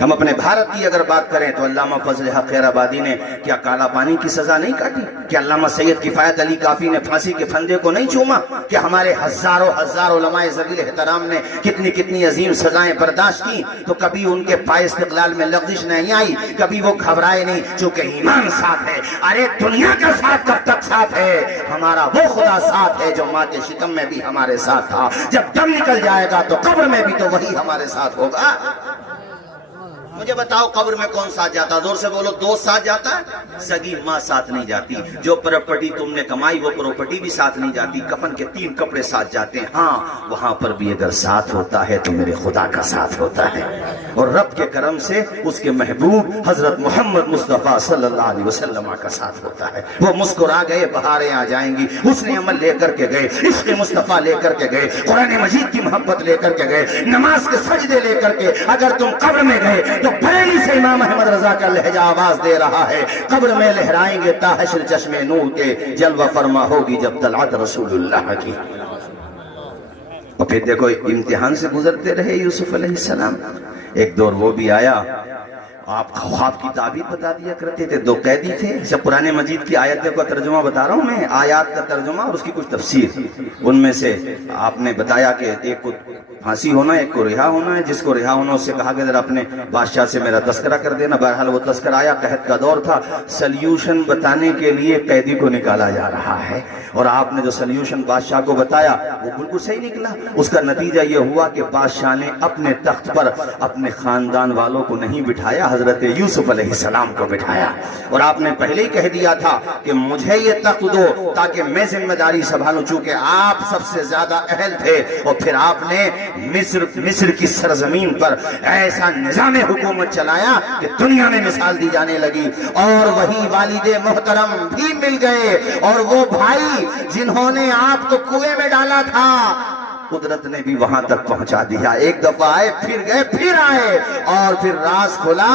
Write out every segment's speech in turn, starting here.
ہم اپنے بھارت کی اگر بات کریں تو علامہ فضل حق خیر آبادی نے کیا کالا پانی کی سزا نہیں کاٹی؟ کیا علامہ سید کفایت علی کافی نے پھانسی کے پھندے کو نہیں چوما؟ کیا ہمارے ہزاروں علماء ذلیل احترام نے کتنی عظیم سزائیں برداشت کی تو کبھی ان کے پائے استقلال میں لغزش نہیں آئی؟ کبھی وہ گھبرائے نہیں چونکہ ایمان ساتھ ہے۔ ارے دنیا کا ساتھ کب تک ساتھ ہے؟ ہمارا وہ خدا ساتھ ہے جو ماں کے شکم میں بھی ہمارے ساتھ تھا، جب دم نکل جائے گا تو قبر میں بھی تو وہی ہمارے ساتھ ہوگا۔ مجھے بتاؤ قبر میں کون ساتھ جاتا؟ زور سے بولو، دوست ساتھ جاتا ہے؟ سگی ماں ساتھ نہیں جاتی۔ جو پراپرٹی تم نے کمائی وہ پراپرٹی بھی ساتھ نہیں جاتی۔ کفن کے 3 کپڑے ساتھ جاتے ہیں، ہاں وہاں پر بھی اگر ساتھ ہوتا ہے تو میرے خدا کا ساتھ ہوتا ہے، اور رب کے کرم سے اس کے محبوب حضرت محمد مصطفیٰ صلی اللہ علیہ وسلم کا ساتھ ہوتا ہے۔ وہ مسکرا گئے، بہاریں آ جائیں گی، حسن عمل لے کر کے گئے، عشق مصطفیٰ لے کر کے گئے، قرآن مجید کی محبت لے کر کے گئے، نماز کے سجدے لے کر کے۔ اگر تم قبر میں گئے تو بریلی سے امام احمد رضا کا لہجہ آواز دے رہا ہے، قبر میں لہرائیں گے تا حشر چشمے نور کے، جلوہ فرما ہوگی جب طلعت رسول اللہ کی۔ اور پھر دیکھو امتحان سے گزرتے رہے یوسف علیہ السلام۔ ایک دور وہ بھی آیا، آپ خواب کی تعبیر بتا دیا کرتے تھے، 2 قیدی تھے۔ جب قرآن مجید کی آیتوں کا ترجمہ بتا رہا ہوں میں، آیات کا ترجمہ اور اس کی کچھ تفسیر، ان میں سے آپ نے بتایا کہ ایک کو پھانسی ہونا، ایک کو رہا ہونا ہے۔ جس کو رہا ہونا اس سے کہا کہ ذرا اپنے بادشاہ سے میرا تذکرہ کر دینا۔ بہرحال وہ تذکرہ آیا، قحط کا دور تھا، سلیوشن بتانے کے لیے قیدی کو نکالا جا رہا ہے، اور آپ نے جو سلیوشن بادشاہ کو بتایا وہ بالکل صحیح نکلا۔ اس کا نتیجہ یہ ہوا کہ بادشاہ نے اپنے تخت پر اپنے خاندان والوں کو نہیں بٹھایا، حضرت یوسف علیہ السلام کو بٹھایا، اور آپ نے پہلے ہی کہہ دیا تھا کہ مجھے یہ تخت دو تاکہ میں ذمہ داری سنبھالوں، چونکہ آپ سب سے زیادہ اہل تھے۔ اور پھر آپ نے مصر کی سرزمین پر ایسا نظام حکومت چلایا کہ دنیا میں مثال دی جانے لگی، اور وہی والد محترم بھی مل گئے، اور وہ بھائی جنہوں نے آپ کو کنویں میں ڈالا تھا قدرت نے بھی وہاں تک پہنچا دیا۔ ایک دفعہ آئے، پھر گئے، پھر آئے، اور پھر راز کھلا،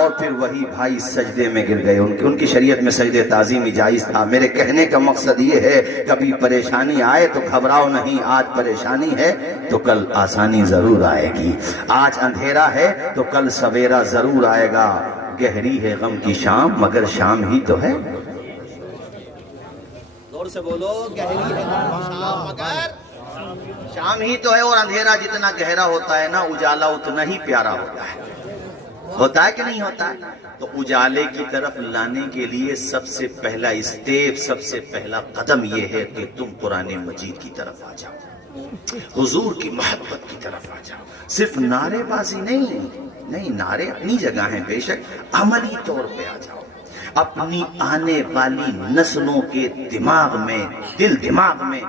اور پھر وہی بھائی سجدے میں گر گئے۔ ان کی شریعت میں سجدے تعظیمی جائز تھا۔ میرے کہنے کا مقصد یہ ہے، کبھی پریشانی آئے تو گھبراؤ نہیں، آج پریشانی ہے تو کل آسانی ضرور آئے گی، آج اندھیرا ہے تو کل سویرا ضرور آئے گا۔ گہری ہے غم کی شام مگر شام ہی تو ہے۔ زور سے بولو، گہری ہے غم کی شام مگر شام ہی تو ہے۔ اور اندھیرا جتنا گہرا ہوتا ہے نا، اجالا اتنا ہی پیارا ہوتا ہے۔ ہوتا ہے کہ نہیں ہوتا ہے؟ تو اجالے کی طرف لانے کے لیے سب سے پہلا اسٹیپ، سب سے پہلا قدم یہ ہے کہ تم قرآن مجید کی طرف آ جاؤ، حضور کی محبت کی طرف آ جاؤ۔ صرف نعرے بازی نہیں، نعرے اپنی جگہ ہیں بے شک، عملی طور پہ آ جاؤ۔ اپنی آنے والی نسلوں کے دماغ میں، دماغ میں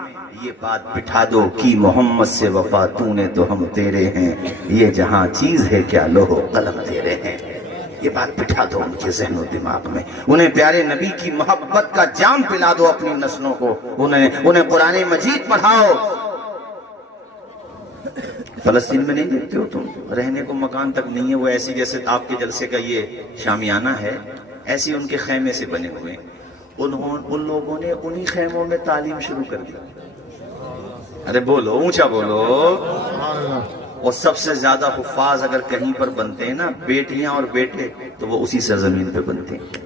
یہ بات بٹھا دو کہ محمد سے وفا تو نے تو ہم تیرے ہیں، یہ جہاں چیز ہے کیا لوح و قلم تیرے ہیں۔ یہ بات بٹھا دو ان کے ذہن و دماغ میں، انہیں پیارے نبی کی محبت کا جام پلا دو اپنی نسلوں کو، انہیں قرآن مجید پڑھاؤ۔ فلسطین میں نہیں دیکھتے ہو تم، رہنے کو مکان تک نہیں ہے، وہ ایسی جیسے آپ کے جلسے کا یہ شامیانہ ہے، ایسی ان کے خیمے سے بنے ہوئے ہیں۔ ان لوگوں نے انہی خیموں میں تعلیم شروع کر دی۔ ارے بولو، اونچا بولو۔ اور سب سے زیادہ حفاظ اگر کہیں پر بنتے ہیں نا، بیٹیاں اور بیٹے، تو وہ اسی سرزمین پہ بنتے ہیں۔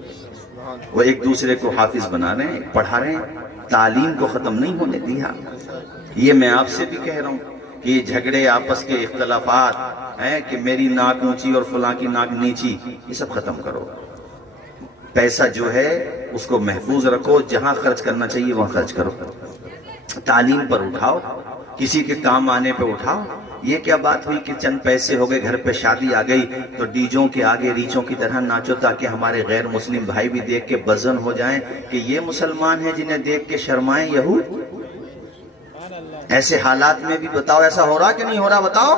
وہ ایک دوسرے کو حافظ بنا رہے ہیں، پڑھا رہے ہیں، تعلیم کو ختم نہیں ہونے دیا۔ یہ میں آپ سے بھی کہہ رہا ہوں کہ یہ جھگڑے، آپس کے اختلافات ہیں کہ میری ناک اونچی اور فلاں کی ناک نیچی، یہ سب ختم کرو۔ پیسہ جو ہے اس کو محفوظ رکھو، جہاں خرچ کرنا چاہیے وہاں خرچ کرو۔ تعلیم پر اٹھاؤ، کسی کے کام آنے پہ اٹھاؤ۔ یہ کیا بات ہوئی کہ چند پیسے ہو گئے، گھر پہ شادی آ گئی تو ڈیجوں کے آگے ریچوں کی طرح ناچو، تاکہ ہمارے غیر مسلم بھائی بھی دیکھ کے بزن ہو جائیں کہ یہ مسلمان ہیں جنہیں دیکھ کے شرمائیں یہود۔ ایسے حالات میں بھی بتاؤ ایسا ہو رہا کہ نہیں ہو رہا؟ بتاؤ۔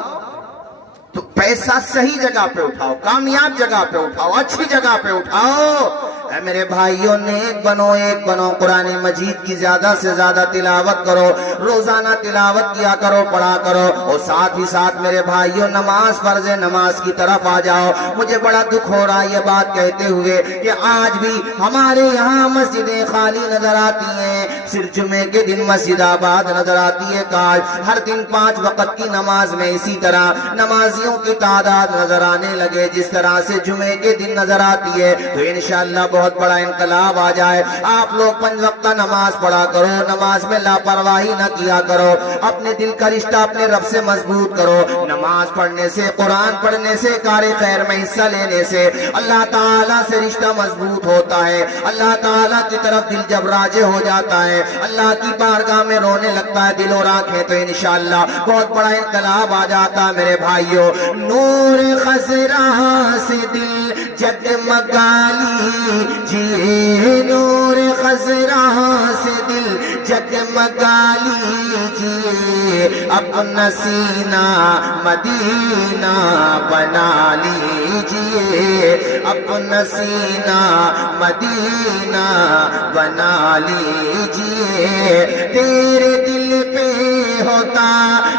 تو پیسہ صحیح جگہ پہ اٹھاؤ، کامیاب جگہ پہ اٹھاؤ، اچھی جگہ پہ اٹھاؤ۔ اے میرے بھائیوں، ایک بنو، قرآن مجید کی زیادہ سے زیادہ تلاوت کرو، روزانہ تلاوت کیا کرو، پڑھا کرو، اور ساتھ ہی ساتھ میرے بھائیوں نماز فرض ہے، نماز کی طرف آ جاؤ۔ مجھے بڑا دکھ ہو رہا ہے یہ بات کہتے ہوئے کہ آج بھی ہمارے یہاں مسجدیں خالی نظر آتی ہیں، صرف جمعے کے دن مسجد آباد نظر آتی ہے کاش ہر دن 5 وقت کی نماز میں اسی طرح نمازیوں کی تعداد نظر آنے لگے جس طرح سے جمعے کے دن نظر آتی ہے تو انشاءاللہ بہت بڑا انقلاب آ جائے. آپ لوگ 5 وقت نماز پڑھا کرو, نماز میں لاپرواہی نہ کیا کرو, اپنے دل کا رشتہ اپنے رب سے مضبوط کرو. نماز پڑھنے سے, قرآن پڑھنے سے, کار خیر میں حصہ لینے سے اللہ تعالیٰ سے رشتہ مضبوط ہوتا ہے. اللہ تعالیٰ کی طرف دل جب راجع ہو جاتا ہے, اللہ کی بارگاہ میں رونے لگتا ہے دل اور آنکھیں, تو انشاءاللہ بہت بڑا انقلاب آ جاتا ہے میرے بھائیوں. نور خضرا سے دل جگمگا لیجئے, نور خضرا سے دل جگمگا لیجئے, اپنا سینہ مدینہ بنا لیجئے, اپنا سینہ مدینہ بنا لیجئے. تیرے دل پہ ہوتا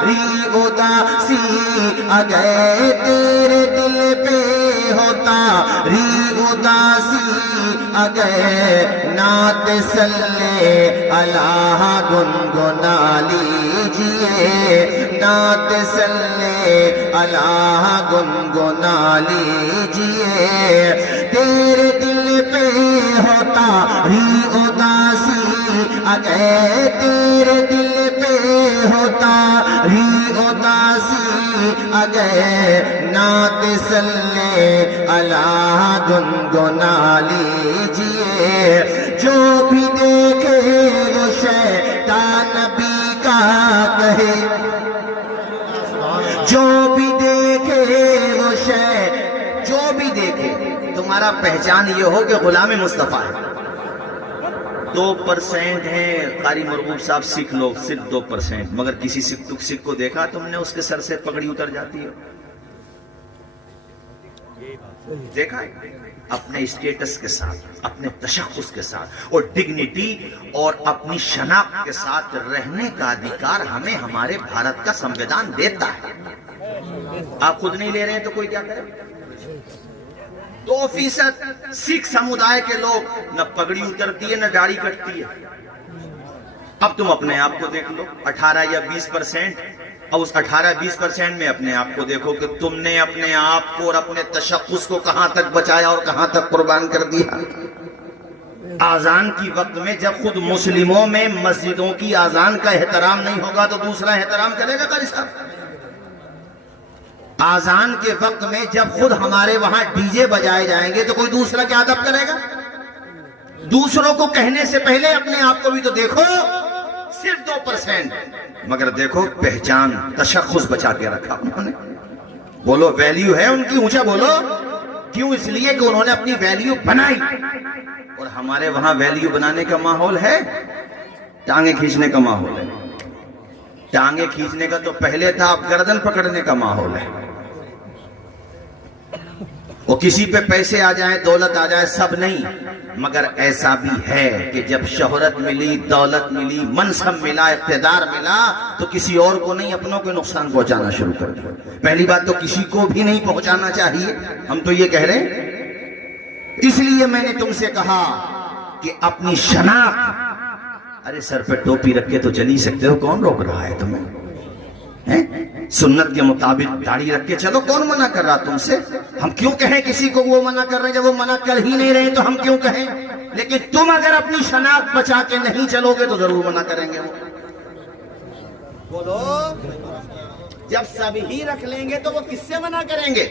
ری اداسی اگر تیرے دل پہ ہوتا ری اداسی اگر نعت صلی اللہ گنگنا لیجئے, نعت صلی اللہ گنگنا لیجئے. تیرے دل پہ ہوتا ری اداسی اگر تیرے دل پہ ہوتا ری اداسی اگر نعت صلی اللہ گنگنا لیجئے. جو بھی دیکھے وہ شیطان نبی کا کہے, جو بھی دیکھے وہ جو بھی دیکھے تمہارا پہچان یہ ہو کہ غلام مصطفیٰ ہے. 2% ہیں قاری مرغوب صاحب سکھ لوگ, صرف 2%, مگر کسی سکھ کو دیکھا تم نے اس کے سر سے پگڑی اتر جاتی ہے؟ دیکھا ہے؟ اپنے اسٹیٹس کے ساتھ, اپنے تشخص کے ساتھ اور ڈگنیٹی اور اپنی شناخت کے ساتھ رہنے کا ادھیکار ہمیں ہمارے بھارت کا سمویدان دیتا ہے. آپ خود نہیں لے رہے ہیں تو کوئی کیا کرے؟ 2% سکھ سمودائے کے لوگ نہ پگڑی اترتی ہے نہ داڑھی کٹتی ہے. اب تم اپنے آپ کو دیکھ لو, 18 یا 20%, اب اس 18-20% میں اپنے آپ کو دیکھو کہ تم نے اپنے آپ کو اور اپنے تشخص کو کہاں تک بچایا اور کہاں تک قربان کر دیا. آذان کی وقت میں جب خود مسلموں میں مسجدوں کی آذان کا احترام نہیں ہوگا تو دوسرا احترام کرے گا قاری صاحب؟ آذان کے وقت میں جب خود ہمارے وہاں ڈی جے بجائے جائیں گے تو کوئی دوسرا کیا ادب کرے گا؟ دوسروں کو کہنے سے پہلے اپنے آپ کو بھی تو دیکھو. صرف 2%, مگر دیکھو پہچان تشخص بچا کے رکھا انہوں نے. بولو ویلیو ہے ان کی, اونچا بولو. کیوں؟ اس لیے کہ انہوں نے اپنی ویلیو بنائی. اور ہمارے وہاں ویلیو بنانے کا ماحول ہے, ٹانگیں کھینچنے کا ماحول ہے. ٹانگیں کھینچنے کا تو پہلے تھا, اب گردن پکڑنے کا ماحول ہے. وہ کسی پہ پیسے آ جائیں, دولت آ جائے, سب نہیں, مگر ایسا بھی ہے کہ جب شہرت ملی, دولت ملی, منصب ملا, اقتدار ملا تو کسی اور کو نہیں اپنوں کو نقصان پہنچانا شروع کر دیا. پہلی بات تو کسی کو بھی نہیں پہنچانا چاہیے, ہم تو یہ کہہ رہے ہیں. اس لیے میں نے تم سے کہا کہ اپنی شناخت, ارے سر پہ ٹوپی رکھ کے تو چل ہی سکتے ہو, کون روک رہا ہے تمہیں؟ سنت کے مطابق داڑھی رکھ کے چلو, کون منع کر رہا تم سے؟ ہم کیوں کہیں کسی کو وہ منع کر رہے ہیں جب وہ منع کر ہی نہیں رہے تو ہم کیوں کہیں؟ لیکن تم اگر اپنی شناخت بچا کے نہیں چلو گے تو ضرور منع کریں گے. وہ بولو, جب سب ہی رکھ لیں گے تو وہ کس سے منع کریں گے؟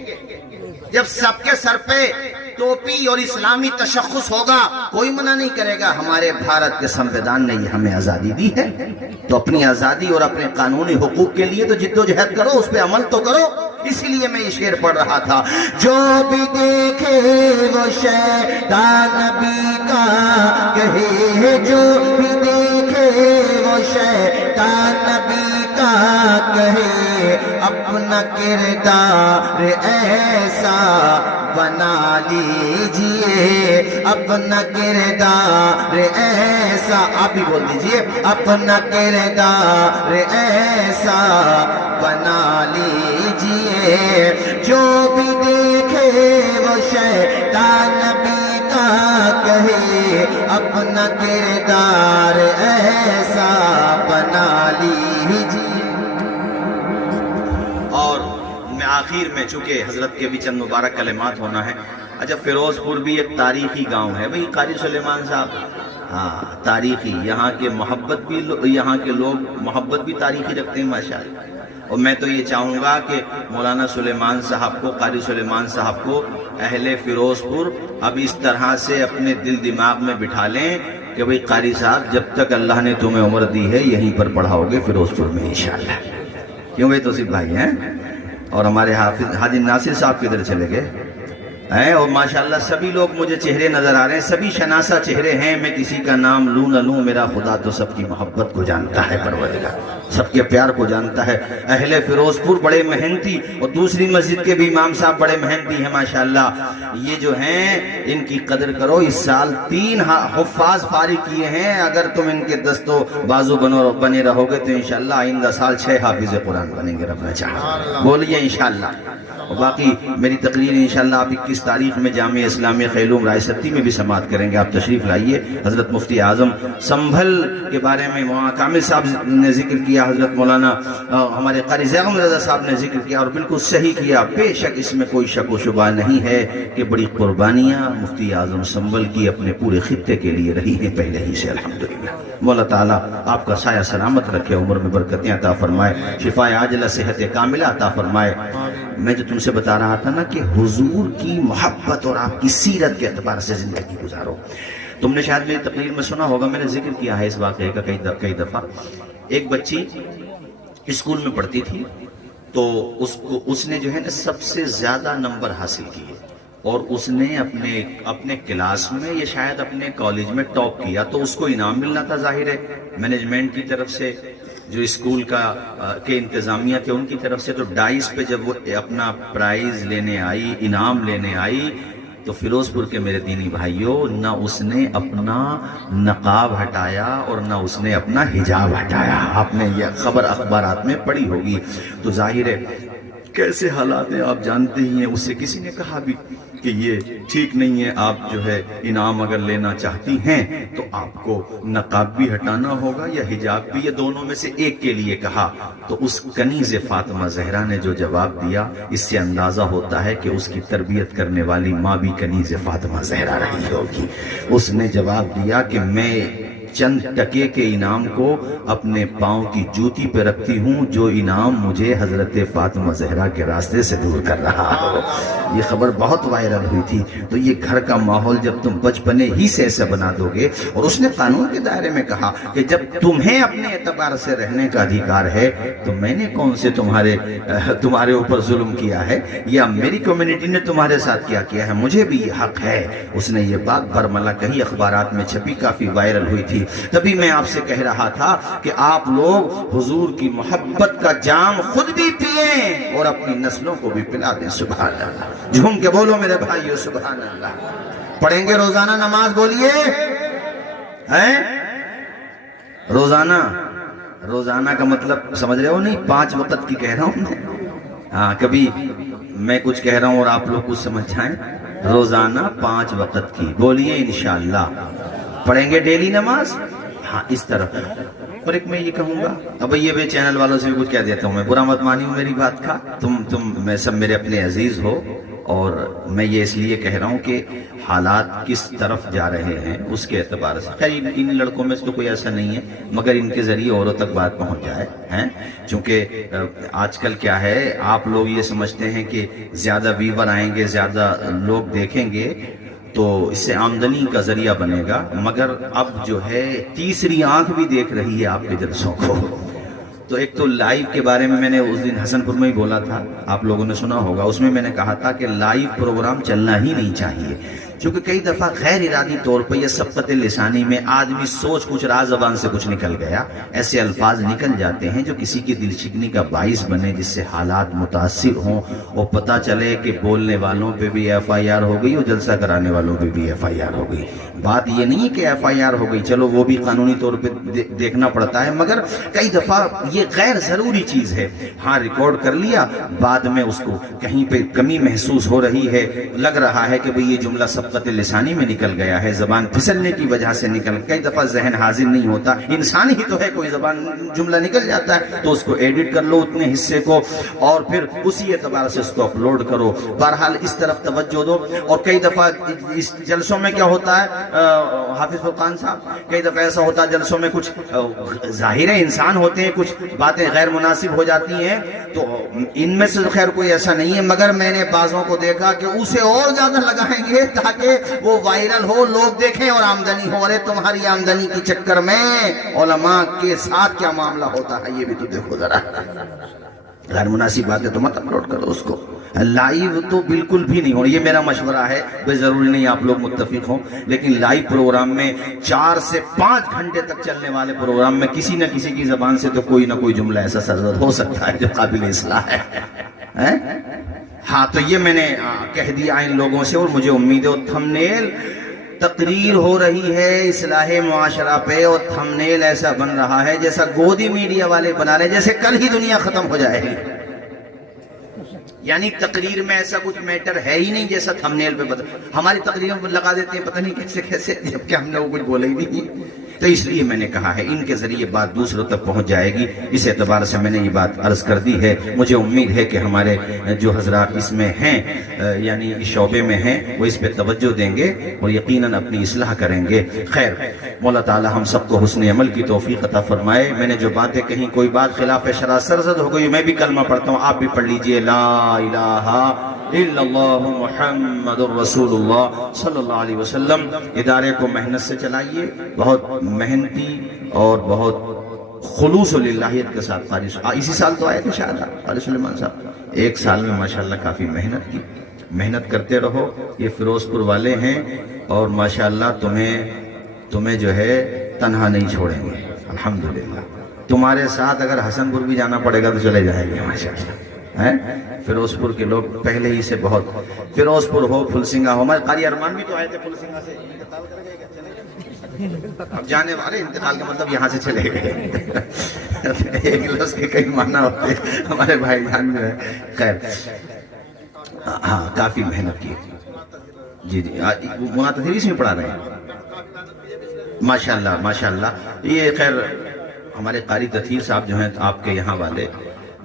جب سب کے سر پہ ٹوپی اور اسلامی تشخص ہوگا کوئی منع نہیں کرے گا. ہمارے بھارت کے سمویدان نے ہمیں آزادی دی ہے تو اپنی آزادی اور اپنے قانونی حقوق کے لیے تو جد و جہد کرو, اس پہ عمل تو کرو. اسی لیے میں یہ شعر پڑھ رہا تھا, جو بھی دیکھے وہ شیطان نبی کا کہے, جو بھی دیکھے وہ شیطان نبی کا کہے, اپنا کردار ایسا بنا لیجئے, اپنا کردار ایسا, آپ بھی بول دیجئے, اپنا کردار ایسا بنا لیجئے. جو بھی دیکھے وہ شیطان نبی کا کہے, اپنا کردار تاخیر میں، چونکہ حضرت کے بھی چند مبارک کلمات ہونا ہے۔ اچھا، فیروز پور بھی ایک تاریخی گاؤں ہے بھئی، قاری سلیمان صاحب، ہاں تاریخی، یہاں کے محبت بھی، یہاں کے لوگ محبت بھی تاریخی رکھتے ہیں ماشاءاللہ۔ اور میں تو یہ چاہوں گا کہ مولانا سلیمان صاحب کو، قاری سلیمان صاحب کو اہل فیروز پور اب اس طرح سے اپنے دل دماغ میں بٹھا لیں کہ بھئی قاری صاحب جب تک اللہ نے تمہیں عمر دی ہے یہیں پر پڑھاؤ گے فیروز پور میں انشاءاللہ۔ کیوں بھئی توصیف بھائی ہیں؟ اور ہمارے حافظ حاجی ناصر صاحب کدھر چلے گئے ہیں؟ اور ماشاءاللہ سبھی لوگ مجھے چہرے نظر آ رہے ہیں، سبھی شناسہ چہرے ہیں، میں کسی کا نام لوں نہ لوں، میرا خدا تو سب کی محبت کو جانتا ہے، پروردگار سب کے پیار کو جانتا ہے۔ اہل فیروز پور بڑے محنتی، اور دوسری مسجد کے بھی امام صاحب بڑے محنتی ہیں ماشاءاللہ۔ یہ جو ہیں ان کی قدر کرو، اس سال 3 حفاظ فارغ کیے ہیں، اگر تم ان کے دست و بازو بنے رہو گے تو انشاءاللہ آئندہ سال 6 حافظ قرآن بنیں گے، رب نے چاہا، بولیے انشاءاللہ۔ اور باقی میری تقریر انشاءاللہ آپ 21 تاریخ میں جامعہ اسلامیہ خیلوم رائے ستی میں بھی سماعت کریں گے، آپ تشریف لائیے۔ حضرت مفتی اعظم سنبھل کے بارے میں مولانا کامل صاحب نے ذکر کیا، حضرت مولانا ہمارے قاری زیغم رضا صاحب نے ذکر کیا، اور بالکل صحیح کیا، بے شک اس میں کوئی شک و شبہ نہیں ہے کہ بڑی قربانیاں مفتی اعظم سنبھل کی اپنے پورے خطے کے لیے رہی ہیں پہلے ہی سے، الحمدللہ۔ مولا تعالیٰ آپ کا سایہ سلامت رکھے، عمر میں برکتیں عطا فرمائے، شفا عاجلہ صحت کاملہ عطا فرمائے۔ میں جو تم سے بتا رہا تھا نا کہ حضور کی محبت اور آپ کی سیرت کے اعتبار سے زندگی گزارو۔ تم نے شاید میری تقریر میں سنا ہوگا، میں نے ذکر کیا ہے اس واقعے کا کئی دفعہ۔ ایک بچی اسکول میں پڑھتی تھی، تو اس نے جو ہے نا سب سے زیادہ نمبر حاصل کیے، اور اس نے اپنے کلاس میں یا شاید اپنے کالج میں ٹاپ کیا، تو اس کو انعام ملنا تھا، ظاہر ہے مینجمنٹ کی طرف سے، جو اسکول کے انتظامیہ تھے ان کی طرف سے۔ تو ڈائس پہ جب وہ اپنا پرائز لینے آئی، انعام لینے آئی، تو فیروز پور کے میرے دینی بھائیوں، نہ اس نے اپنا نقاب ہٹایا اور نہ اس نے اپنا حجاب ہٹایا۔ آپ نے یہ خبر اخبارات میں پڑھی ہوگی، تو ظاہر ہے کیسے حالات ہیں آپ جانتے ہی ہیں۔ اس سے کسی نے کہا بھی کہ یہ ٹھیک نہیں ہے، آپ جو ہے انعام اگر لینا چاہتی ہیں تو آپ کو نقاب بھی ہٹانا ہوگا یا حجاب بھی، یا دونوں میں سے ایک کے لیے کہا۔ تو اس کنیز فاطمہ زہرا نے جو جواب دیا، اس سے اندازہ ہوتا ہے کہ اس کی تربیت کرنے والی ماں بھی کنیز فاطمہ زہرا رہی ہوگی۔ اس نے جواب دیا کہ میں چند ٹکے کے انعام کو اپنے پاؤں کی جوتی پہ رکھتی ہوں، جو انعام مجھے حضرت فاطمہ زہرا کے راستے سے دور کر رہا ہو۔ یہ خبر بہت وائرل ہوئی تھی۔ تو یہ گھر کا ماحول جب تم بچپنے ہی سے ایسا بنا دو گے، اور اس نے قانون کے دائرے میں کہا کہ جب تمہیں اپنے اعتبار سے رہنے کا ادھیکار ہے، تو میں نے کون سے تمہارے اوپر ظلم کیا ہے، یا میری کمیونٹی نے تمہارے ساتھ کیا ہے، مجھے بھی یہ حق ہے۔ اس نے یہ بات برملا کہی، اخبارات میں چھپی، کافی وائرل ہوئی تھی۔ تبھی میں آپ سے کہہ رہا تھا کہ آپ لوگ حضور کی محبت کا جام خود بھی پئیں اور اپنی نسلوں کو بھی پلا دیں۔ سبحان اللہ، جھوم کے بولو میرے بھائیو، سبحان اللہ۔ پڑھیں گے روزانہ نماز، بولیے ہیں روزانہ کا مطلب سمجھ رہے ہو؟ نہیں 5 وقت کی کہہ رہا ہوں میں۔ ہاں، کبھی میں کچھ کہہ رہا ہوں اور آپ لوگ کچھ سمجھ جائیں۔ روزانہ 5 وقت کی، بولیے انشاءاللہ۔ پڑھیں گے ڈیلی نماز، ہاں اس طرف۔ اور ایک میں یہ کہوں گا، اب یہ بھی چینل والوں سے بھی کچھ کہہ دیتا ہوں، میں برا مت مانی ہوں میری بات کا، میں سب میرے اپنے عزیز ہو، اور میں یہ اس لیے کہہ رہا ہوں کہ حالات کس طرف جا رہے ہیں اس کے اعتبار سے، خیر ان لڑکوں میں سے تو کوئی ایسا نہیں ہے، مگر ان کے ذریعے اوروں تک بات پہنچ جائے ہیں، چونکہ آج کل کیا ہے، آپ لوگ یہ سمجھتے ہیں کہ زیادہ ویور آئیں گے، زیادہ لوگ دیکھیں گے تو اس سے آمدنی کا ذریعہ بنے گا، مگر اب جو ہے تیسری آنکھ بھی دیکھ رہی ہے آپ کے جلسوں کو۔ تو ایک تو لائیو کے بارے میں نے اس دن حسن پور میں ہی بولا تھا، آپ لوگوں نے سنا ہوگا، اس میں نے کہا تھا کہ لائیو پروگرام چلنا ہی نہیں چاہیے، کیونکہ کئی دفعہ غیر ارادی طور پر یا سبقت لسانی میں آدمی سوچ کچھ راز زبان سے کچھ نکل گیا، ایسے الفاظ نکل جاتے ہیں جو کسی کی دل شکنی کا باعث بنے، جس سے حالات متاثر ہوں، اور پتہ چلے کہ بولنے والوں پہ بھی FIR ہو گئی اور جلسہ کرانے والوں پہ بھی FIR ہو گئی۔ بات یہ نہیں کہ FIR ہو گئی، چلو وہ بھی قانونی طور پہ دیکھنا پڑتا ہے، مگر کئی دفعہ یہ غیر ضروری چیز ہے۔ ہاں ریکارڈ کر لیا، بعد میں اس کو کہیں پہ کمی محسوس ہو رہی ہے، لگ رہا ہے کہ بھئی یہ جملہ سب سبقت لسانی میں نکل گیا ہے، زبان پھسلنے کی وجہ سے نکل، کئی دفعہ ذہن حاضر نہیں ہوتا، انسان ہی تو ہے، کوئی زبان جملہ نکل جاتا ہے تو اس کو ایڈٹ کر لو اتنے حصے کو، اور پھر اسی اعتبار سے اس کو اپلوڈ کرو۔ بہرحال اس طرف توجہ دو۔ اور کئی دفعہ اس جلسوں میں کیا ہوتا ہے حافظ فرقان صاحب، کئی دفعہ ایسا ہوتا ہے جلسوں میں کچھ ظاہر انسان ہوتے ہیں، کچھ باتیں غیر مناسب ہو جاتی ہیں، تو ان میں سے خیر کوئی ایسا نہیں ہے، مگر میں نے بعضوں کو دیکھا کہ اسے اور زیادہ لگائیں گے تاکہ وہ وائرل ہو، لوگ دیکھیں اور آمدنی ہو۔ ارے تمہاری آمدنی کی چکر میں علماء کے ساتھ کیا معاملہ ہوتا ہے یہ بھی تو دیکھو ذرا۔ غیر مناسب باتیں تو مت اپلوڈ کرو اس کو، لائیو تو بالکل بھی نہیں ہو۔ یہ میرا مشورہ ہے، بھئی ضروری نہیں آپ لوگ متفق ہوں، لیکن لائیو پروگرام میں 4 سے 5 گھنٹے تک چلنے والے پروگرام میں کسی نہ کسی کی زبان سے تو کوئی نہ کوئی جملہ ایسا سرزد ہو سکتا ہے جو قابل اصلاح ہے۔ ہاں تو یہ میں نے کہہ دیا ان لوگوں سے، اور مجھے امید ہے وہ تھمنیل تقریر ہو رہی ہے اصلاح معاشرہ پہ، اور تھمنیل ایسا بن رہا ہے جیسا گودی میڈیا والے بنا رہے ہیں، جیسے کل ہی دنیا ختم ہو جائے گی، یعنی تقریر میں ایسا کچھ میٹر ہے ہی نہیں جیسا تھمنیل پہ بتا۔ ہماری تقریروں پر لگا دیتے ہیں پتہ نہیں کیسے کیسے، جبکہ ہم نے وہ کچھ بولا ہی نہیں۔ تو اس لیے میں نے کہا ہے ان کے ذریعے بات دوسروں تک پہنچ جائے گی، اس اعتبار سے میں نے یہ بات عرض کر دی ہے۔ مجھے امید ہے کہ ہمارے جو حضرات اس میں ہیں، یعنی اس شعبے میں ہیں، وہ اس پہ توجہ دیں گے اور یقیناً اپنی اصلاح کریں گے۔ خیر، مولا تعالی ہم سب کو حسن عمل کی توفیق عطا فرمائے۔ میں نے جو باتیں کہیں کوئی بات خلاف شرع سرزد ہو گئی، میں بھی کلمہ پڑھتا ہوں، آپ بھی پڑھ لیجئے، لا الہ الا اللہ محمد الرسول اللہ صلی اللہ علیہ وسلم۔ ادارے کو محنت سے چلائیے، بہت محنتی اور بہت خلوص و للہیت کے ساتھ۔ اسی سال تو آئے تھے شاید قاری سلیمان صاحب، 1 سال میں ماشاءاللہ کافی محنت کی۔ محنت کرتے رہو، یہ فیروز پور والے ہیں اور ماشاءاللہ تمہیں جو ہے تنہا نہیں چھوڑیں گے الحمدللہ۔ تمہارے ساتھ اگر حسن پور بھی جانا پڑے گا تو چلے جائیں گے ماشاءاللہ۔ فیروز پور کے لوگ پہلے ہی سے بہت، فیروز پور ہو، پھلسنگا ہو، ہمارے قاری ارمان بھی تو آئے تھے پھلسنگا سے، انتقال کر گئے کیا؟ چلے گئے؟ اب جانے والے، انتقال کا مطلب یہاں سے چلے گئے۔ ایک لفظ کے کئی معنی ہوتے ہیں، ہمارے بھائی جان جو ہے۔ خیر، ہاں کافی محنت کی جی جی، مولانا تدریس میں پڑھا رہے ہیں ماشاءاللہ ماشاءاللہ۔ یہ خیر ہمارے قاری تطہیر صاحب جو ہیں آپ کے یہاں والے،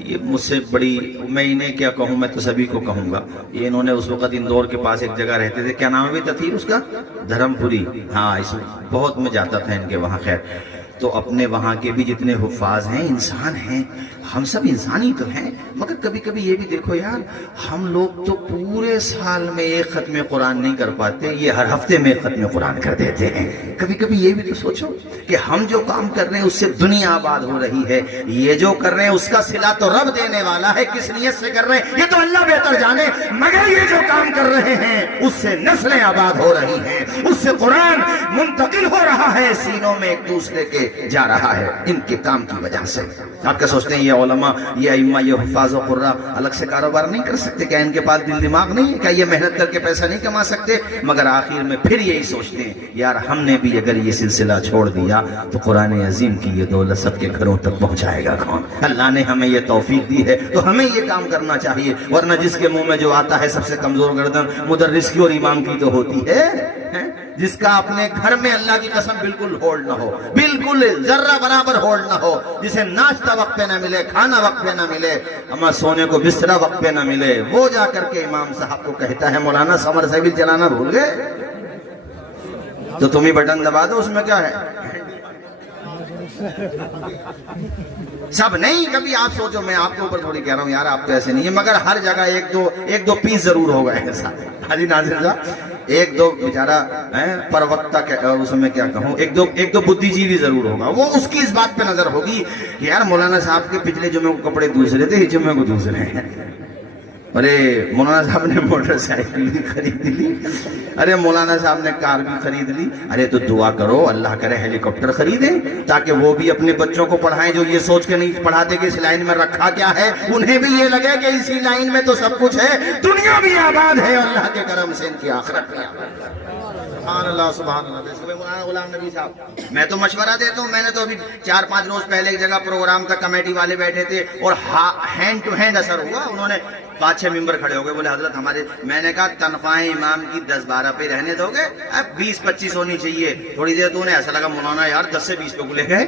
یہ مجھ سے بڑی، میں انہیں کیا کہوں، میں تو سبھی کو کہوں گا، یہ انہوں نے اس وقت اندور کے پاس ایک جگہ رہتے تھے، کیا نام ہے تطہیر اس کا؟ دھرم پوری، ہاں اس بہت میں جاتا تھا ان کے وہاں۔ خیر تو اپنے وہاں کے بھی جتنے حفاظ ہیں انسان ہیں، ہم سب انسانی تو ہیں، مگر کبھی کبھی یہ بھی دیکھو یار، ہم لوگ تو پورے سال میں ایک ختم قرآن نہیں کر پاتے، یہ ہر ہفتے میں ایک ختم قرآن کر دیتے ہیں۔ کبھی کبھی یہ بھی تو سوچو کہ ہم جو کام کر رہے ہیں اس سے دنیا آباد ہو رہی ہے، یہ جو کر رہے ہیں اس کا صلہ تو رب دینے والا ہے، کس نیت سے کر رہے ہیں یہ تو اللہ بہتر جانے، مگر یہ جو کام کر رہے ہیں اس سے نسلیں آباد ہو رہی ہیں، اس سے قرآن منتقل ہو رہا ہے، سینوں میں ایک دوسرے کے جا رہا ہے ان کے کام کی وجہ سے۔ آپ کیا سوچتے ہیں یہ علماء، یہ ائمہ، یہ حفاظ و قراء الگ سے کاروبار نہیں کر سکتے؟ کیا ان کے پاس دل دماغ نہیں ہے؟ کیا یہ محنت کر کے پیسہ نہیں کما سکتے؟ مگر آخر میں پھر یہی سوچتے ہیں یار ہم نے بھی اگر یہ سلسلہ چھوڑ دیا تو قرآن عظیم کی یہ دولت سب کے گھروں تک پہنچائے گا کون؟ اللہ نے ہمیں یہ توفیق دی ہے تو ہمیں یہ کام کرنا چاہیے، ورنہ جس کے منہ میں جو آتا ہے سب سے کمزور گردن مدرس کی اور امام کی تو ہوتی ہے، جس کا اپنے گھر میں اللہ کی قسم بالکل ہولڈ نہ ہو، بالکل ذرہ برابر ہولڈ نہ ہو، جسے ناشتہ وقت پہ نہ ملے، کھانا وقت پہ نہ ملے، اما سونے کو بسترا وقت پہ نہ ملے، وہ جا کر کے امام صاحب کو کہتا ہے مولانا سمر سیبل چلانا بھول گئے؟ تو تم ہی بٹن دبا دو، اس میں کیا ہے؟ سب نہیں، کبھی آپ سوچو، میں آپ کے اوپر تھوڑی کہہ رہا ہوں یار آپ تو ایسے نہیں ہیں، مگر ہر جگہ ایک دو پیس ضرور ہوگا ایسا۔ حاجی ناصر صاحب ایک دو بیچارہ پر وقت اس میں کیا کہوں، ایک دو بدھی جیوی ضرور ہوگا، وہ اس کی اس بات پہ نظر ہوگی کہ یار مولانا صاحب کے پچھلے جمعے کو کپڑے دوسرے تھے، اس جمعے کو دوسرے ہیں۔ ارے مولانا صاحب نے موٹر سائیکل بھی خرید لی، ارے مولانا صاحب نے کار بھی خرید لی، ارے تو دعا کرو اللہ کرے ہیلی کاپٹر خریدیں تاکہ وہ بھی اپنے بچوں کو پڑھائیں جو یہ سوچ کے نہیں پڑھاتے کہ اس لائن میں رکھا کیا ہے، انہیں بھی یہ لگے کہ اسی لائن میں تو سب کچھ ہے، دنیا بھی آباد ہے اللہ کے کرم سے ان کی آخرت بھی آباد ہے۔ سبحان اللہ سبحان اللہ۔ مولانا غلام نبی صاحب، میں تو مشورہ دیتا ہوں، میں نے تو ابھی 4-5 روز پہلے ایک جگہ پروگرام تھا، کمیٹی والے بیٹھے تھے اور ہینڈ ٹو ہینڈ اثر ہوا، انہوں نے 5-6 ممبر کھڑے ہو گئے, بولے حضرت ہمارے, میں نے کہا تنخواہیں امام کی 10-12 پہ رہنے دو گے, اب 20-25 ہونی چاہیے. تھوڑی دیر تو انہیں ایسا لگا مولانا یار 10 سے 20 پہ کو لے گئے,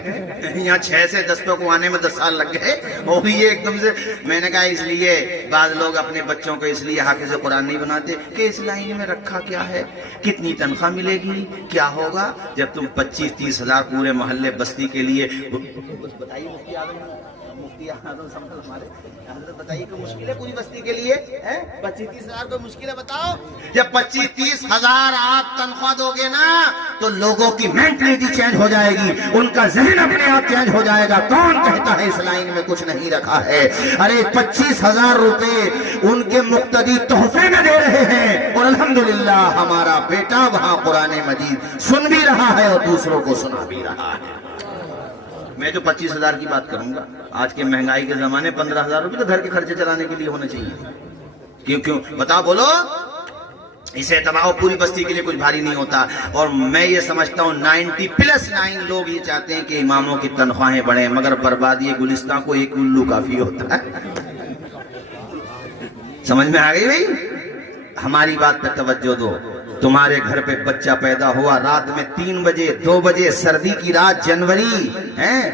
یہاں 6 سے 10 پہ کو آنے میں 10 سال لگ گئے, وہ بھی یہ ایک دم سے. میں نے کہا اس لیے بعض لوگ اپنے بچوں کو اس لیے حافظ قرآن نہیں بناتے کہ اس لائن میں رکھا کیا ہے, کتنی تنخواہ ملے گی, کیا ہوگا جب تم 25-30 ہزار پورے محلے بستی کے لیے. بتائیے مفتی اعظم صاحب ہمارے حضرت بتائیے کہ مشکل ہے پوری بستی کے لیے 25-30 ہزار کو مشکل ہے, بتاؤ. جب 25-30 ہزار آپ تنخواہ دو گے نا تو لوگوں کی مینٹلٹی چینج ہو جائے گی, ان کا ذہن اپنے آپ چینج ہو جائے گا. کون کہتا ہے اس لائن میں کچھ نہیں رکھا ہے؟ ارے 25,000 روپے ان کے مقتدی تحفے میں دے رہے ہیں, اور الحمدللہ ہمارا بیٹا وہاں قرآن مجید سن بھی رہا ہے اور دوسروں کو سنا بھی رہا ہے. میں جو 25,000 کی بات کروں گا, آج کے مہنگائی کے زمانے 15,000 روپے تو گھر کے خرچے چلانے کے لیے ہونے چاہیے. کیوں بتاؤ بولو, اسے تباہ پوری بستی کے لیے کچھ بھاری نہیں ہوتا. اور میں یہ سمجھتا ہوں 90+9 لوگ یہ چاہتے ہیں کہ اماموں کی تنخواہیں بڑھیں, مگر بربادی گلستان کو ایک الو کافی ہوتا ہے. سمجھ میں آ گئی بھائی؟ ہماری بات پہ توجہ دو. تمہارے گھر پہ بچہ پیدا ہوا رات میں 3 بجے 2 بجے سردی کی رات, جنوری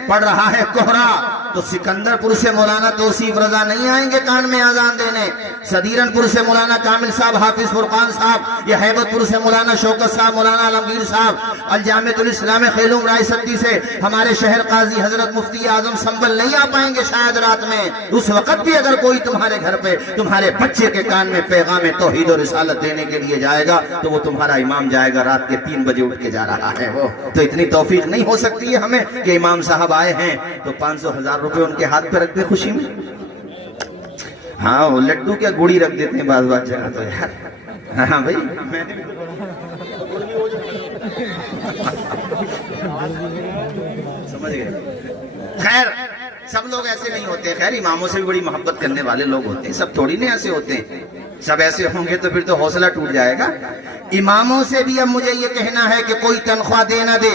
پڑ رہا ہے کوہرا, تو سکندر پور سے مولانا توصیف رضا نہیں آئیں گے کان میں اذان دینے, صدیرن پور سے مولانا کامل صاحب, حافظ فرقان صاحب, یا حیبت پور سے مولانا شوکت صاحب, مولانا عالمگیر صاحب, الجامعۃ الاسلام خیلوم رائے سدی سے ہمارے شہر قاضی حضرت مفتی اعظم سنبل نہیں آ پائیں گے شاید رات میں. اس وقت بھی اگر کوئی تمہارے گھر پہ تمہارے بچے کے کان میں پیغام توحید و رسالت دینے کے لیے جائے گا تو وہ تمہارا امام جائے گا رات کے 3 بجے اٹھ کے جا رہا ہے. وہ تو اتنی توفیق نہیں ہو سکتی ہے ہمیں کہ امام صاحب آئے ہیں تو 500,000 روپے ان کے ہاتھ پہ رکھ دے خوشی میں. ہاں وہ لڈو کیا گوڑی رکھ دیتے ہیں بعض جگہ تو یار. ہاں بھائی سمجھ گئے. خیر سب لوگ ایسے نہیں ہوتے, خیر اماموں سے بھی بڑی محبت کرنے والے لوگ ہوتے ہیں, سب تھوڑی نہیں ایسے ہوتے ہیں. سب ایسے ہوں گے تو پھر تو حوصلہ ٹوٹ جائے گا. اماموں سے بھی اب مجھے یہ کہنا ہے کہ کوئی تنخواہ دے نہ دے,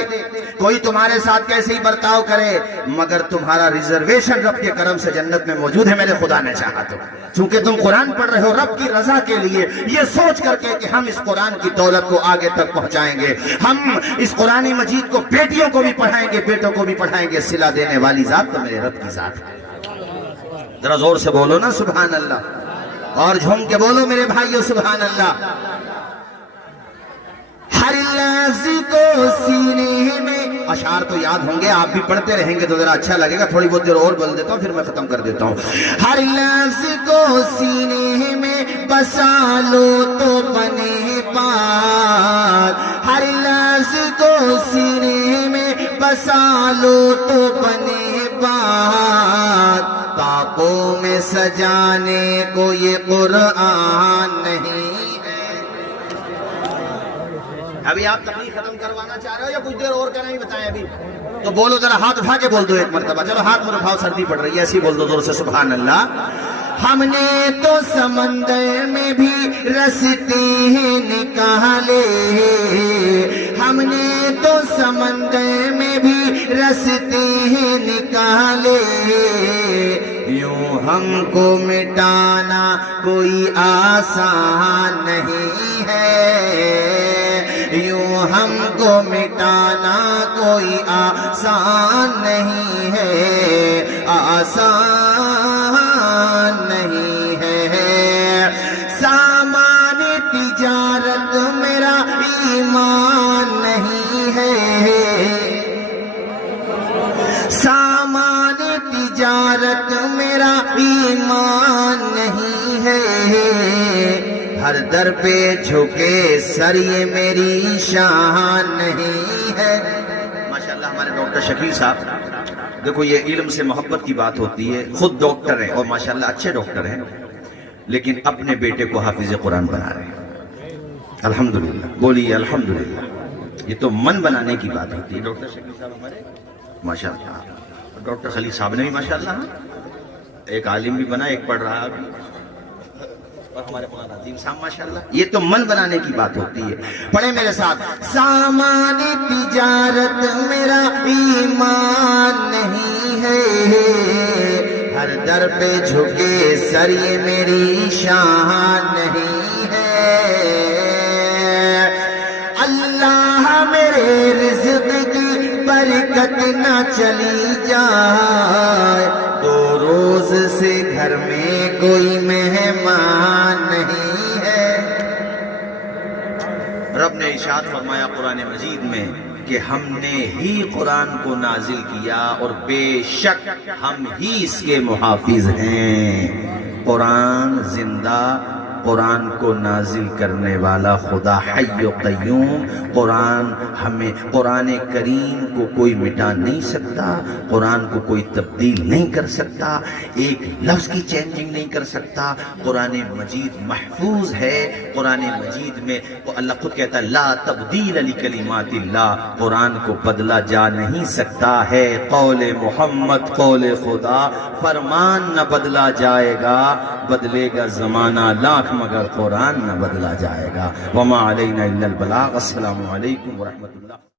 کوئی تمہارے ساتھ کیسے ہی برتاؤ کرے, مگر تمہارا ریزرویشن رب کے کرم سے جنت میں موجود ہے میرے خدا نے چاہا تو. چونکہ تم قرآن پڑھ رہے ہو رب کی رضا کے لیے, یہ سوچ کر کے کہ ہم اس قرآن کی دولت کو آگے تک پہنچائیں گے, ہم اس قرآن مجید کو بیٹیوں کو بھی پڑھائیں گے, بیٹوں کو بھی پڑھائیں گے. صلہ دینے والی ذات تو میرے رب کی ذات ہے. ذرا زور سے بولو نا سبحان اللہ, اور جھوم کے بولو میرے بھائیو سبحان اللہ. ہر لفظ کو سینے میں, اشعار تو یاد ہوں گے, آپ بھی پڑھتے رہیں گے تو ذرا اچھا لگے گا. تھوڑی بہت دیر اور بول دیتا ہوں پھر میں ختم کر دیتا ہوں. ہر لفظ کو سینے میں بسا لو تو بنے پاک, ہر لفظ کو سینے میں بسا لو تو بنے پاک. تاقوں میں سجانے کو یہ قرآن نہیں. ابھی آپ تقریر ختم کروانا چاہ رہے ہو یا کچھ دیر اور کہنا ہی بتائیں ابھی تو بولو, ذرا ہاتھ اٹھا کے بول دو ایک مرتبہ. چلو ہاتھ میں اٹھاؤ, سردی پڑ رہی ہے, ایسے ہی بول دو زور سے سبحان اللہ. ہم نے تو سمندر میں بھی رستے نکالے, ہم نے تو سمندر میں بھی رستے نکالے. یوں ہم کو مٹانا کوئی آسان نہیں ہے, یوں ہم کو مٹانا کوئی آسان نہیں ہے, آسان نہیں ہے. سامان تجارت میرا ایمان نہیں ہے, سامان تجارت میرا ایمان نہیں ہے. ہر در پہ جھکے سر یہ میری شان نہیں ہے. ماشاءاللہ ہمارے ڈاکٹر شکیل صاحب, دیکھو یہ علم سے محبت کی بات ہوتی ہے. خود ڈاکٹر ہیں اور ماشاءاللہ اچھے ڈاکٹر ہیں, لیکن اپنے بیٹے کو حافظ قرآن بنا رہے ہیں. الحمدللہ بولیے الحمدللہ. یہ تو من بنانے کی بات ہوتی ہے. ڈاکٹر شکیل صاحب ہمارے ماشاءاللہ, ڈاکٹر خلیل صاحب نے بھی ماشاءاللہ ایک عالم بھی بنا, ایک پڑھ رہا بھی, اور ہمارے مولانا عظیم صاحب ماشاءاللہ. یہ تو من بنانے کی بات ہوتی ہے. پڑھیں میرے ساتھ. سامان تجارت میرا ایمان نہیں ہے, ہر در پہ جھکے سر یہ میری شان نہیں ہے، اللہ میرے رزق کی برکت نہ چلی جائے، 2 روز سے گھر میں کوئی مہمان نہیں ہے۔ رب نے ارشاد فرمایا قرآن مجید میں کہ ہم نے ہی قرآن کو نازل کیا اور بے شک ہم ہی اس کے محافظ ہیں۔ قرآن زندہ، قرآن کو نازل کرنے والا خدا حی و قیوم، قرآن کریم کو کوئی مٹا نہیں سکتا، قرآن کو کوئی تبدیل نہیں کر سکتا، ایک لفظ کی چینجنگ نہیں کر سکتا۔ قرآن مجید محفوظ ہے، قرآن مجید میں اللہ خود کہتا ہے لا تبدیل لکلمات اللہ، قرآن کو بدلا جا نہیں سکتا ہے۔ قول محمد قول خدا، فرمان نہ بدلا جائے گا، بدلے گا زمانہ لاکھ مگر قرآن نہ بدلا جائے گا۔ وما علینا الا البلاغ۔ السلام علیکم ورحمۃ اللہ۔